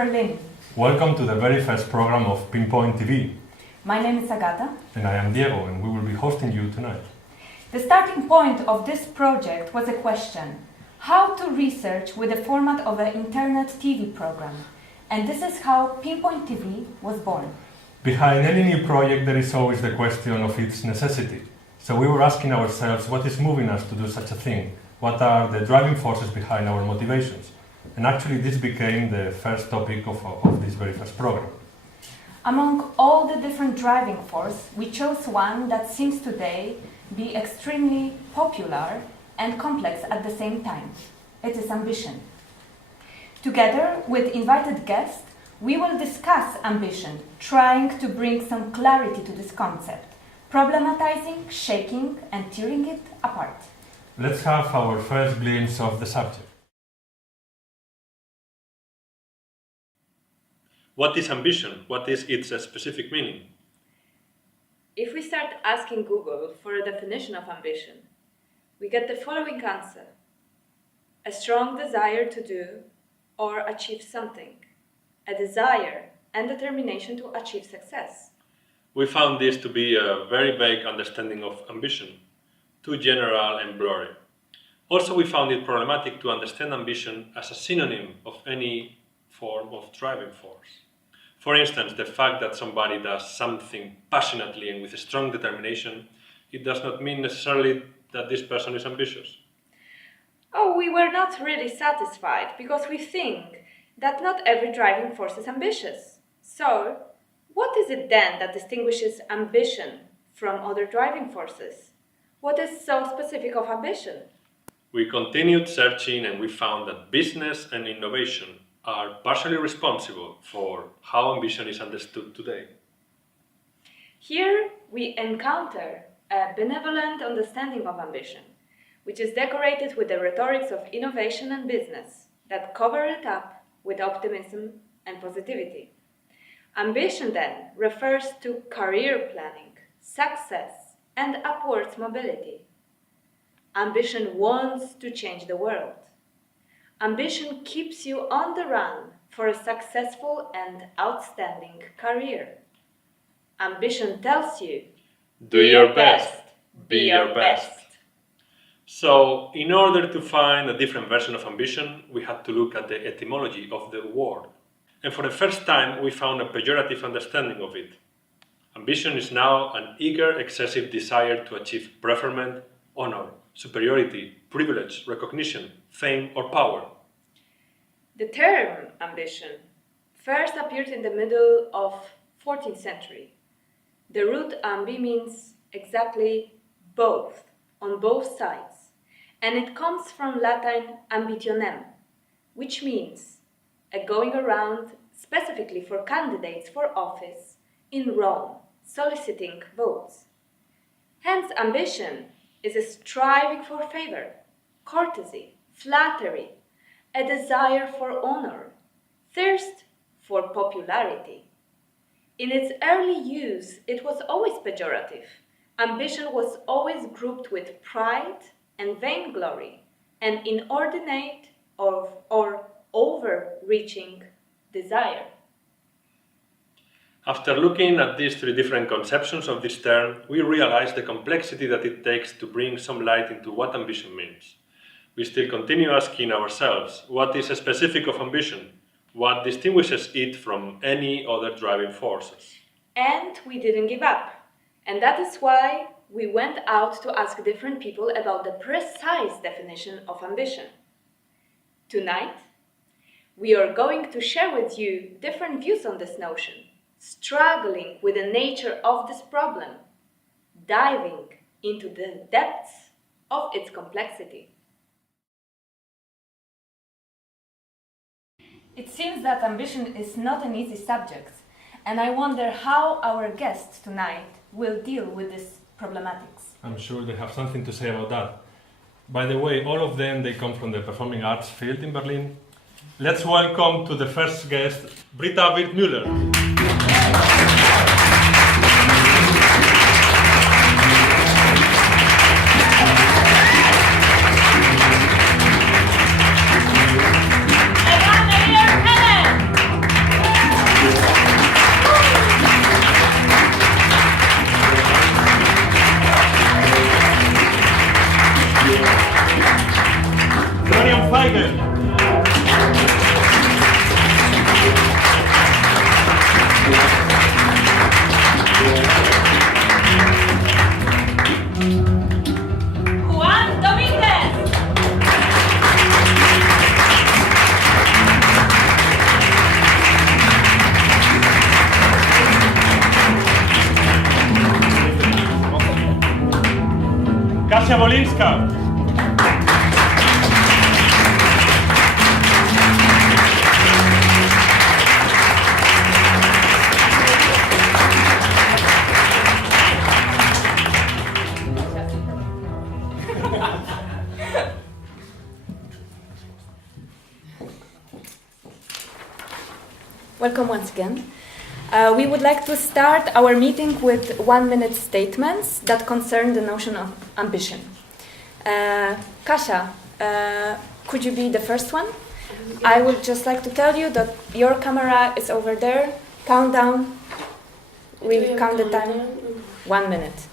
Berlin. Welcome to the very first program of PINPOINT TV. My name is Agata. And I am Diego, and we will be hosting you tonight. The starting point of this project was a question: how to research with the format of an internet TV program. And this is how PINPOINT TV was born. Behind any new project, there is always the question of its necessity. So we were asking ourselves, what is moving us to do such a thing? What are the driving forces behind our motivations? And actually, this became the first topic of this very first program. Among all the different driving forces, we chose one that seems today be extremely popular and complex at the same time. It is ambition. Together with invited guests, we will discuss ambition, trying to bring some clarity to this concept, problematizing, shaking, and tearing it apart. Let's have our first glimpse of the subject. What is ambition? What is its specific meaning? If we start asking Google for a definition of ambition, we get the following answer: a strong desire to do or achieve something, a desire and determination to achieve success. We found this to be a very vague understanding of ambition, too general and blurry. Also, we found it problematic to understand ambition as a synonym of any form of driving force. For instance, the fact that somebody does something passionately and with a strong determination, it does not mean necessarily that this person is ambitious. Oh, we were not really satisfied because we think that not every driving force is ambitious. So, what is it then that distinguishes ambition from other driving forces? What is so specific of ambition? We continued searching and we found that business and innovation are partially responsible for how ambition is understood today. Here we encounter a benevolent understanding of ambition, which is decorated with the rhetorics of innovation and business that cover it up with optimism and positivity. Ambition then refers to career planning, success, and upwards mobility. Ambition wants to change the world. Ambition keeps you on the run for a successful and outstanding career. Ambition tells you, do your best, be your best. So, in order to find a different version of ambition, we had to look at the etymology of the word. And for the first time, we found a pejorative understanding of it. Ambition is now an eager, excessive desire to achieve preferment, honor, superiority, privilege, recognition, fame, or power. The term ambition first appeared in the middle of 14th century. The root ambi means exactly both, on both sides, and it comes from Latin ambitionem, which means a going around specifically for candidates for office in Rome, soliciting votes. Hence, ambition is a striving for favor, courtesy, flattery, a desire for honor, thirst for popularity. In its early use, it was always pejorative. Ambition was always grouped with pride and vainglory, an inordinate or overreaching desire. After looking at these three different conceptions of this term, we realized the complexity that it takes to bring some light into what ambition means. We still continue asking ourselves, what is specific of ambition? What distinguishes it from any other driving forces? And we didn't give up. And that is why we went out to ask different people about the precise definition of ambition. Tonight, we are going to share with you different views on this notion, struggling with the nature of this problem, diving into the depths of its complexity. It seems that ambition is not an easy subject, and I wonder how our guests tonight will deal with this problematics. I'm sure they have something to say about that. By the way, all of them, they come from the performing arts field in Berlin. Let's welcome to the first guest, Britta Wirthmüller. Feigl. Juan Dominguez. Kasia Wolinska. Welcome once again. We would like to start our meeting with 1-minute statements that concern the notion of ambition. Kasia, could you be the first one? I would just like to tell you that your camera is over there. Countdown. We count the time. 1 minute.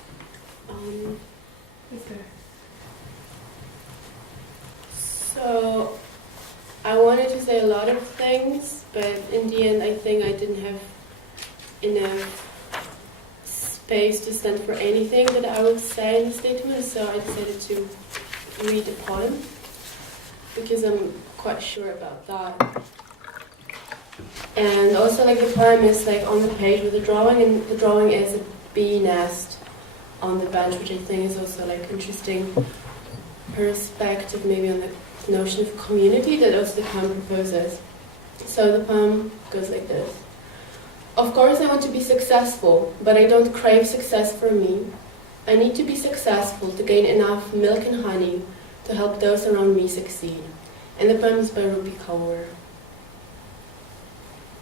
So, I wanted to say a lot of things, but in the end I think I didn't have enough space to stand for anything that I would say in the statement, so I decided to read a poem, because I'm quite sure about that. And also, like, the poem is like on the page with the drawing, and the drawing is a bee nest on the bench, which I think is also like interesting perspective maybe on the notion of community that also the poem proposes. So the poem goes like this. Of course I want to be successful, but I don't crave success for me. I need to be successful to gain enough milk and honey to help those around me succeed. And the poem is by Ruby Kaur.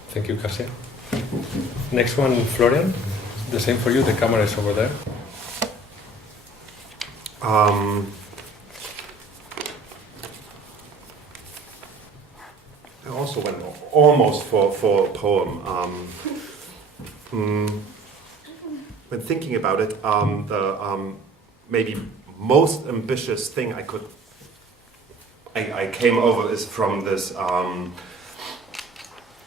Thank you, Kasia. Next one, Florian. The same for you, the camera is over there. I also went almost for a poem. When thinking about it, the maybe most ambitious thing I came over is from this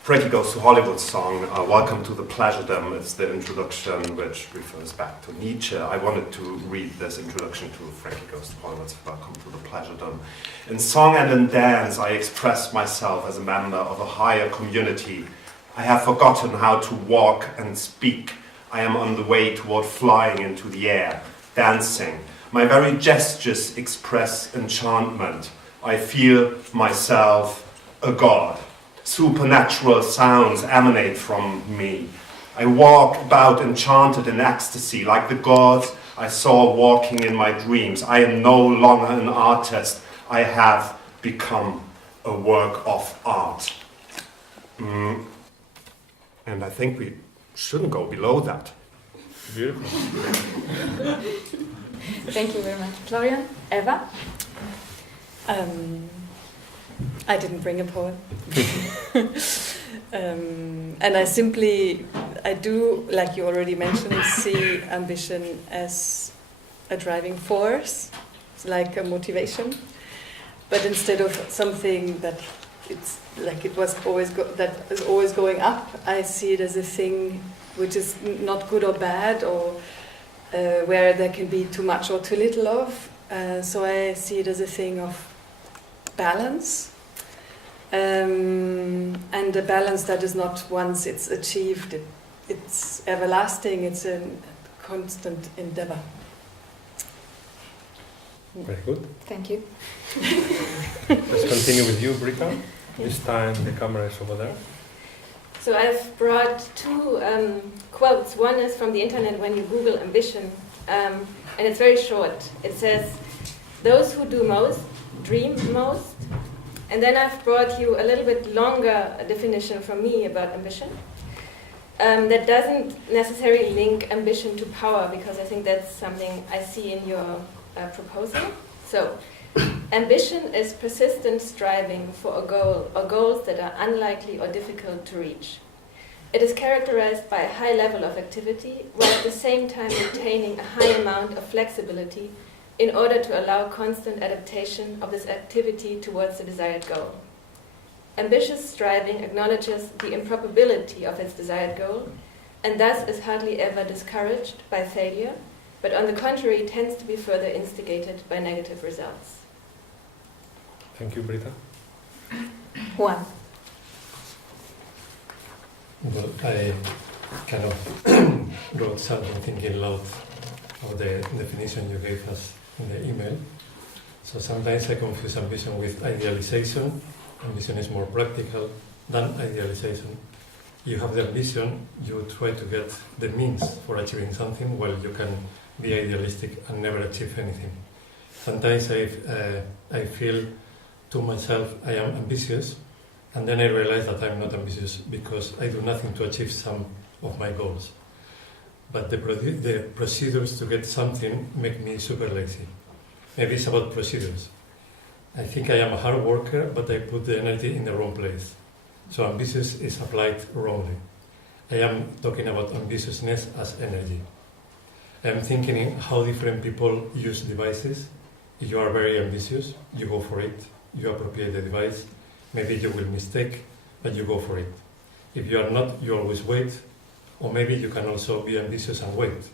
Frankie Goes to Hollywood song, Welcome to the Pleasuredom. It's the introduction which refers back to Nietzsche. I wanted to read this introduction to Frankie Goes to Hollywood's Welcome to the Pleasuredom. In song and in dance, I express myself as a member of a higher community. I have forgotten how to walk and speak. I am on the way toward flying into the air, dancing. My very gestures express enchantment. I feel myself a god. Supernatural sounds emanate from me. I walk about enchanted in ecstasy, like the gods I saw walking in my dreams. I am no longer an artist. I have become a work of art. And I think we shouldn't go below that. Beautiful. Thank you very much. Florian? Eva? I didn't bring a poem. And I do, like you already mentioned, see ambition as a driving force, like a motivation. But instead of something that it's like it was always that is always going up, I see it as a thing which is not good or bad, or where there can be too much or too little of. So I see it as a thing of balance, and a balance that is not once it's achieved, it's everlasting. It's a constant endeavor. Very good. Thank you. Let's continue with you, Britta. This time the camera is over there. So I've brought two quotes. One is from the internet when you Google ambition, and it's very short. It says, "Those who do most, dream most." And then I've brought you a little bit longer definition from me about ambition. That doesn't necessarily link ambition to power, because I think that's something I see in your proposal. So, ambition is persistent striving for a goal or goals that are unlikely or difficult to reach. It is characterized by a high level of activity, while at the same time maintaining a high amount of flexibility in order to allow constant adaptation of this activity towards the desired goal. Ambitious striving acknowledges the improbability of its desired goal, and thus is hardly ever discouraged by failure, but on the contrary tends to be further instigated by negative results. Thank you, Britta. Juan. Well, I kind of wrote something thinking loud of the definition you gave us in the email. So sometimes I confuse ambition with idealization. Ambition is more practical than idealization. You have the ambition, you try to get the means for achieving something, while you can be idealistic and never achieve anything. Sometimes I feel to myself I am ambitious, and then I realize that I'm not ambitious because I do nothing to achieve some of my goals. But the procedures to get something make me super lazy. Maybe it's about procedures. I think I am a hard worker, but I put the energy in the wrong place. So ambitious is applied wrongly. I am talking about ambitiousness as energy. I am thinking how different people use devices. If you are very ambitious, you go for it. You appropriate the device. Maybe you will mistake, but you go for it. If you are not, you always wait. Or maybe you can also be ambitious and wait.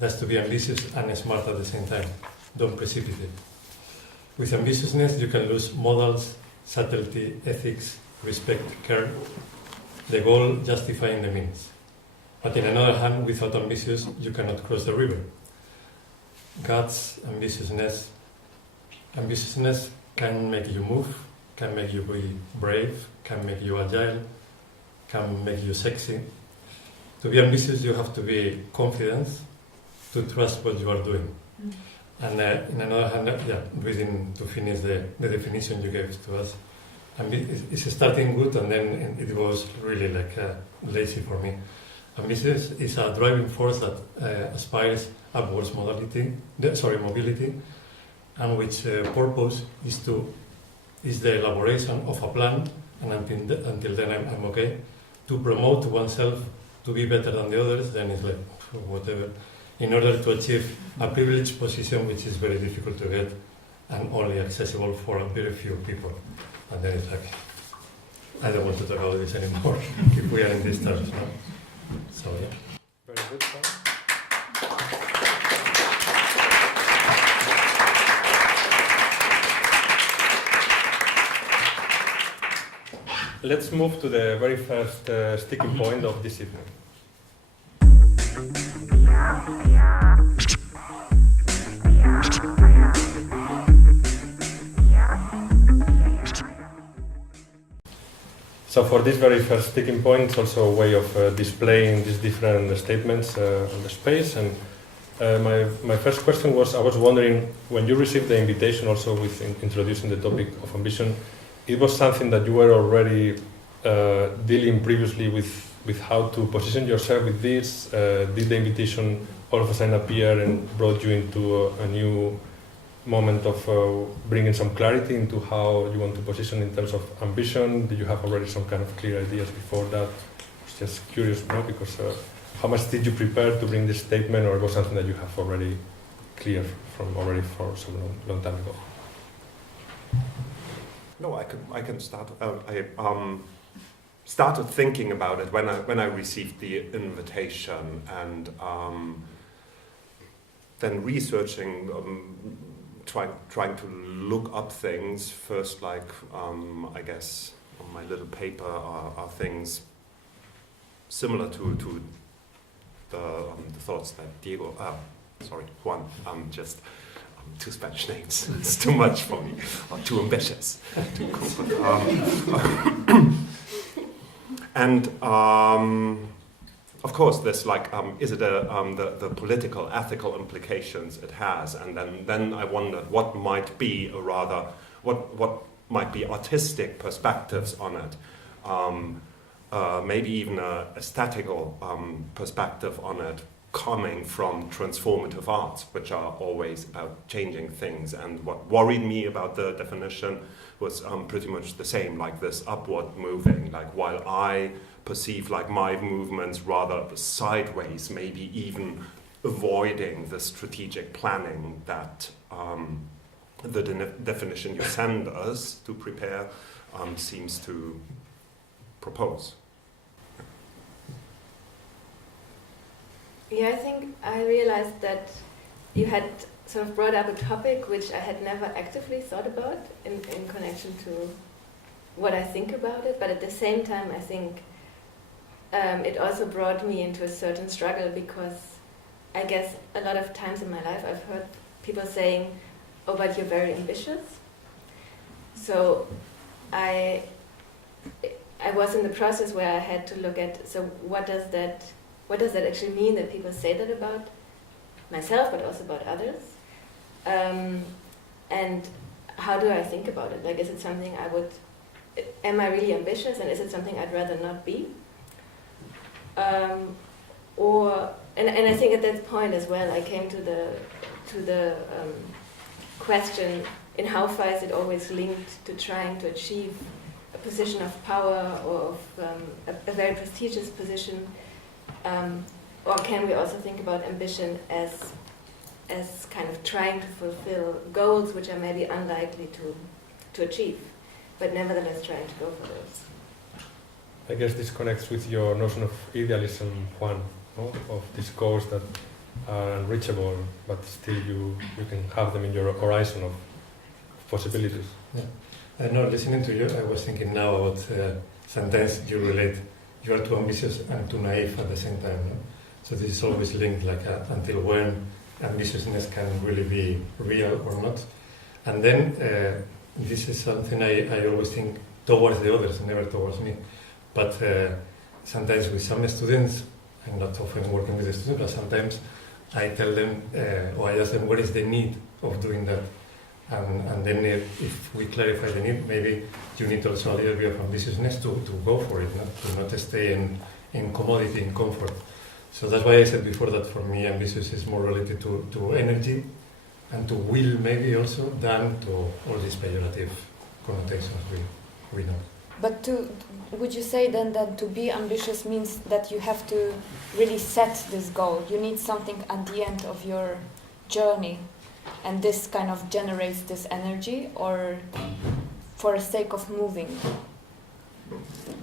That's to be ambitious and smart at the same time. Don't precipitate. With ambitiousness, you can lose modals, subtlety, ethics, respect, care. The goal justifying the means. But in another hand, without ambitious, you cannot cross the river. Guts, ambitiousness can make you move, can make you be brave, can make you agile, can make you sexy. To be ambitious, you have to be confident, to trust what you are doing. And in another hand, reading to finish the definition you gave to us, it's starting good and then it goes really lazy for me. Ambitious is a driving force that aspires upwards mobility, and which purpose is the elaboration of a plan, and until then I'm okay, to promote oneself to be better than the others. Then it's like whatever, in order to achieve a privileged position which is very difficult to get and only accessible for a very few people. And then it's like, I don't want to talk about this anymore if we are in these terms now. So yeah. Very good. Let's move to the very first sticking point of this evening. So for this very first sticking point, it's also a way of displaying these different statements on the space. And my first question was, I was wondering, when you received the invitation also with introducing the topic of ambition, it was something that you were already dealing previously with how to position yourself with this? Did the invitation all of a sudden appear and brought you into a new moment of bringing some clarity into how you want to position in terms of ambition? Did you have already some kind of clear ideas before that? I was just curious, because how much did you prepare to bring this statement, or it was something that you have already clear for so long time ago? No, I can start. I started thinking about it when I received the invitation, and then researching, trying to look up things. First, I guess on my little paper are things similar to the thoughts that Juan just. Two Spanish names. It's too much for me. Or too ambitious. And of course, there's is it the political, ethical implications it has? And then I wondered what might be what might be artistic perspectives on it. Maybe even a aesthetical perspective on it, coming from transformative arts, which are always about changing things. And what worried me about the definition was pretty much the same, like this upward moving, while I perceive my movements rather sideways, maybe even avoiding the strategic planning that the definition you send us to prepare seems to propose. Yeah, I think I realized that you had sort of brought up a topic which I had never actively thought about in connection to what I think about it, but at the same time I think it also brought me into a certain struggle, because I guess a lot of times in my life I've heard people saying, oh, but you're very ambitious. So I was in the process where I had to look at, so what does that actually mean that people say that about myself, but also about others? And how do I think about it? Like, is it something am I really ambitious, and is it something I'd rather not be? And I think at that point as well, I came to the question, in how far is it always linked to trying to achieve a position of power, or of a very prestigious position, or can we also think about ambition as kind of trying to fulfill goals which are maybe unlikely to achieve, but nevertheless trying to go for those? I guess this connects with your notion of idealism, Juan, no? Of these goals that are unreachable, but still you can have them in your horizon of possibilities. Yeah. No, listening to you, I was thinking now about sometimes you relate, you are too ambitious and too naive at the same time. No? So this is always linked, like until when ambitiousness can really be real or not. And then this is something I always think towards the others, never towards me. But sometimes with some students, I'm not often working with the students, but sometimes I tell them, or I ask them, what is the need of doing that? And then if we clarify the need, maybe you need also a little bit of ambitiousness to go for it, to not stay in commodity, in comfort. So that's why I said before that for me ambitious is more related to energy and to will maybe also than to all these pejorative connotations we know. But would you say then that to be ambitious means that you have to really set this goal? You need something at the end of your journey, and this kind of generates this energy, or for the sake of moving,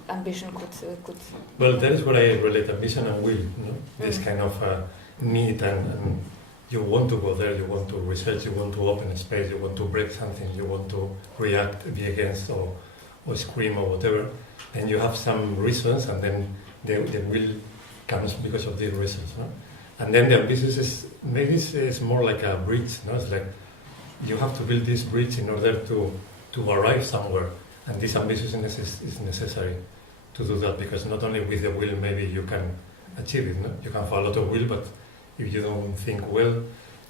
ambition could... Well, that is what I relate ambition and will, no? This kind of need, and you want to go there, you want to research, you want to open a space, you want to break something, you want to react, be against, or scream or whatever, and you have some reasons, and then the will comes because of these reasons. No? And then the ambitious is maybe it's more like a bridge. No? It's like you have to build this bridge in order to arrive somewhere, and this ambitiousness is necessary to do that, because not only with the will maybe you can achieve it. No? You can have a lot of will, but if you don't think well,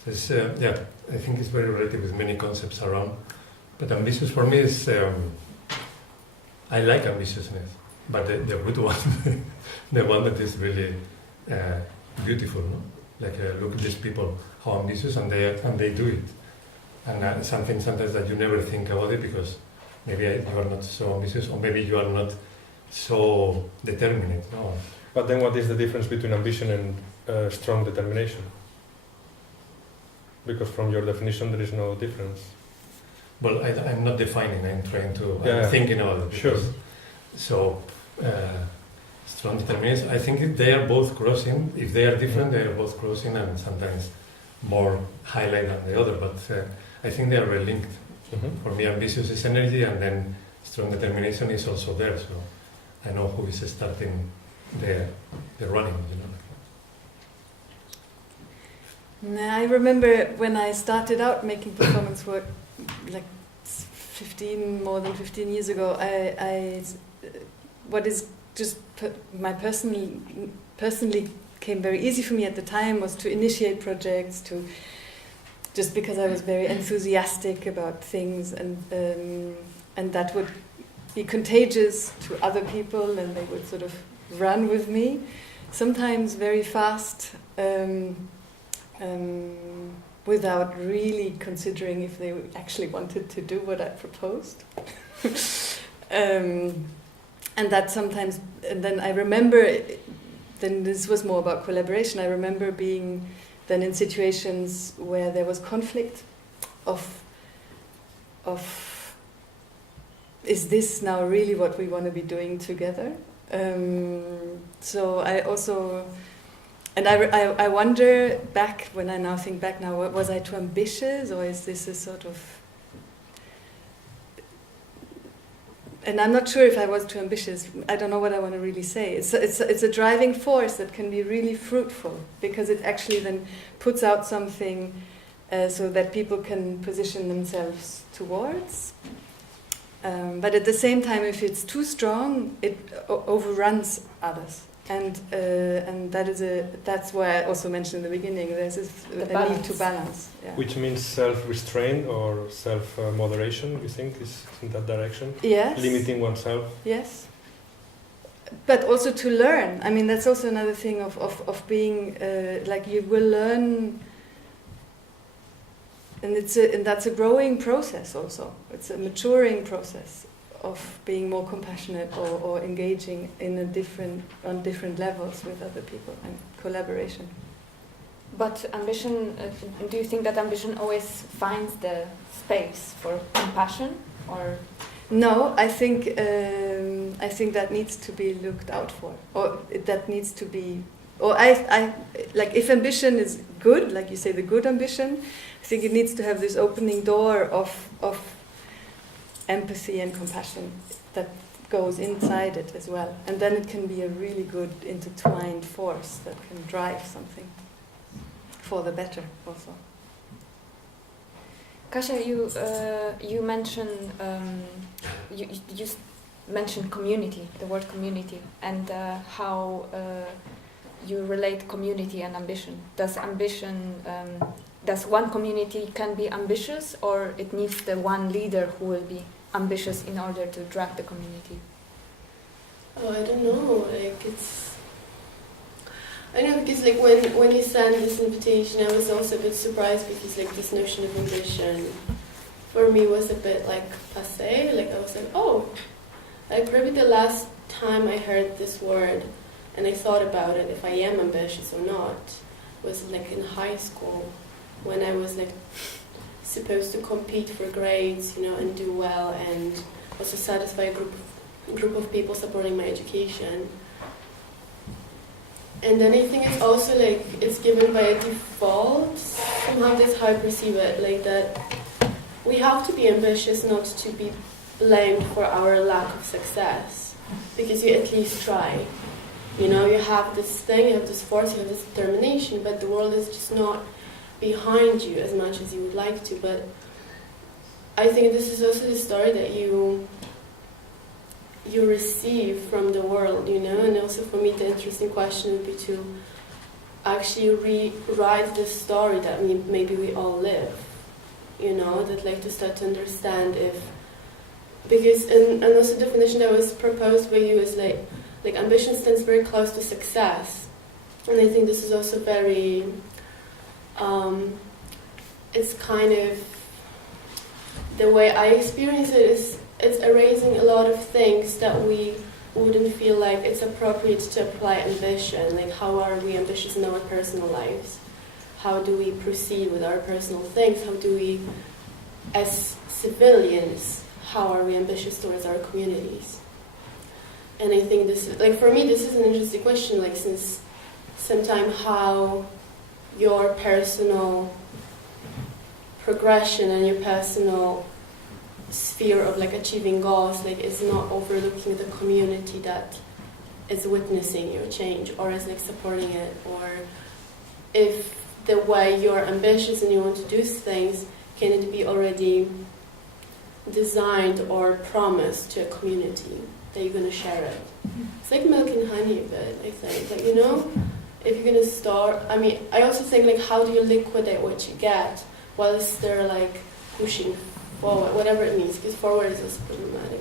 it's, I think it's very related with many concepts around. But ambitious for me is I like ambitiousness, but the good one, the one that is really beautiful, no? Like look at these people, how ambitious, and they do it, and something sometimes that you never think about it because maybe you are not so ambitious, or maybe you are not so determined. No. But then, what is the difference between ambition and strong determination? Because from your definition, there is no difference. Well, I'm not defining. I'm trying to. Yeah. I'm thinking about it. Sure. So, strong determination. I think they are both crossing. If they are different, they are both crossing, and sometimes more highlight than the other. But I think they are very linked. Mm-hmm. For me, ambitious is energy, and then strong determination is also there. So, I know who is starting the running. I remember when I started out making performance work, like more than 15 years ago, what is just personally came very easy for me at the time was to initiate projects, just because I was very enthusiastic about things, and that would be contagious to other people, and they would sort of run with me, sometimes very fast, without really considering if they actually wanted to do what I proposed. And that sometimes, and then I remember, then this was more about collaboration. I remember than in situations where there was conflict of is this now really what we want to be doing together? So I also, and I wonder back, when I now think back now, was I too ambitious, or is this a sort of, and I'm not sure if I was too ambitious. I don't know what I want to really say. It's a driving force that can be really fruitful, because it actually then puts out something so that people can position themselves towards. But at the same time, if it's too strong, it overruns others, and that's why I also mentioned in the beginning. There's a need to balance. Yeah. Which means self-restraint or self-moderation. You think is in that direction? Yes. Limiting oneself. Yes. But also to learn. I mean, that's also another thing of being like you will learn. And that's a growing process also. It's a maturing process of being more compassionate or engaging on different levels with other people and collaboration. But ambition, do you think that ambition always finds the space for compassion, or? No, I think that needs to be looked out for, or that needs to be. Or I like, if ambition is good, like you say, the good ambition, I think it needs to have this opening door of empathy and compassion that goes inside it as well. And then it can be a really good intertwined force that can drive something for the better also. Kasia, you mentioned you mentioned community, the word community, and how you relate community and ambition. Does ambition, does one community can be ambitious, or it needs the one leader who will be ambitious in order to drag the community? Oh, I don't know. Like I know, because like when you sent this invitation, I was also a bit surprised, because like this notion of ambition for me was a bit like passé. Like I was like, oh, like probably the last time I heard this word and I thought about it, if I am ambitious or not, was like in high school, when I was like supposed to compete for grades, you know, and do well, and also satisfy a group of people supporting my education. And then I think it's also like it's given by a default. Somehow that's how I perceive it, like that we have to be ambitious not to be blamed for our lack of success, because you at least try. You know, you have this thing, you have this force, you have this determination, but the world is just not behind you as much as you would like to. But I think this is also the story that you receive from the world, you know. And also for me the interesting question would be to actually rewrite the story that maybe we all live, you know, that like to start to understand if, because and also the definition that was proposed by you is like ambition stands very close to success. And I think this is also very it's kind of the way I experience it is it's erasing a lot of things that we wouldn't feel like it's appropriate to apply ambition. Like, how are we ambitious in our personal lives? How do we proceed with our personal things? How do we, as civilians, how are we ambitious towards our communities? And I think this, like for me, this is an interesting question, like since sometimes how your personal progression and your personal sphere of like achieving goals like is not overlooking the community that is witnessing your change or is like supporting it, or if the way you're ambitious and you want to do things, can it be already designed or promised to a community that you're going to share it? It's like milk and honey a bit, I think. Like, you know, if you're going to start, I mean, I also think like how do you liquidate what you get whilst they're like pushing forward, whatever it means, because forward is also problematic.